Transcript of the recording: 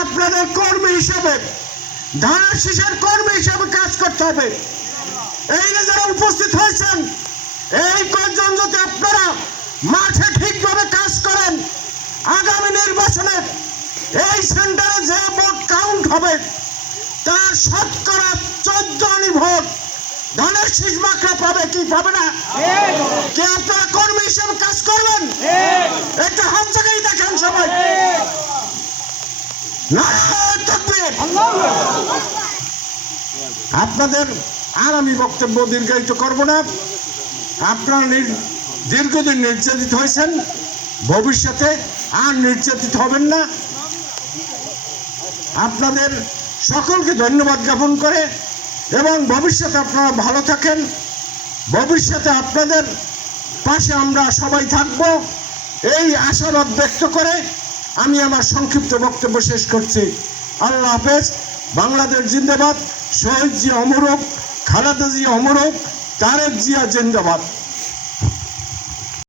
আপনাদের কর্মী হিসাবে, ধানের শীষের কর্মী হিসাবে কাজ করতে হবে। এই যে যারা উপস্থিত হয়েছেন, এই কয়েকজন যদি আপনারা মাঠে ঠিকভাবে কাজ করেন, আগামী নির্বাচনে এই সেন্টারে যে ভোট কাউন্ট হবে তার শতকরা 14 ভোট ধানের শীষ মাকড়া পাবে। কি পাবে না? কি আপনারা কর্মী হিসেবে কাজ করবেন? একটা হাত জায়গায় দেখেন সবাই। নারায়ে তাকবীর। আপনাদের আর আমি বক্তব্য দীর্ঘায়িত করব না। আপনারা দীর্ঘদিন নির্যাতিত হয়েছেন, ভবিষ্যতে আর নির্যাতিত হবেন না। আপনাদের সকলকে ধন্যবাদ জ্ঞাপন করে এবং ভবিষ্যতে আপনারা ভালো থাকেন। ভবিষ্যতে আপনাদের পাশে আমরা সবাই থাকব, এই আশাবাদ ব্যক্ত করে আমি আমার সংক্ষিপ্ত বক্তব্য শেষ করছি। আল্লাহ হাফেজ। বাংলাদেশ জিন্দাবাদ। শহীদ জিয়া অমর হোক, খালেদা জিয়া অমর হোক, তারেক জিয়া জিন্দাবাদ।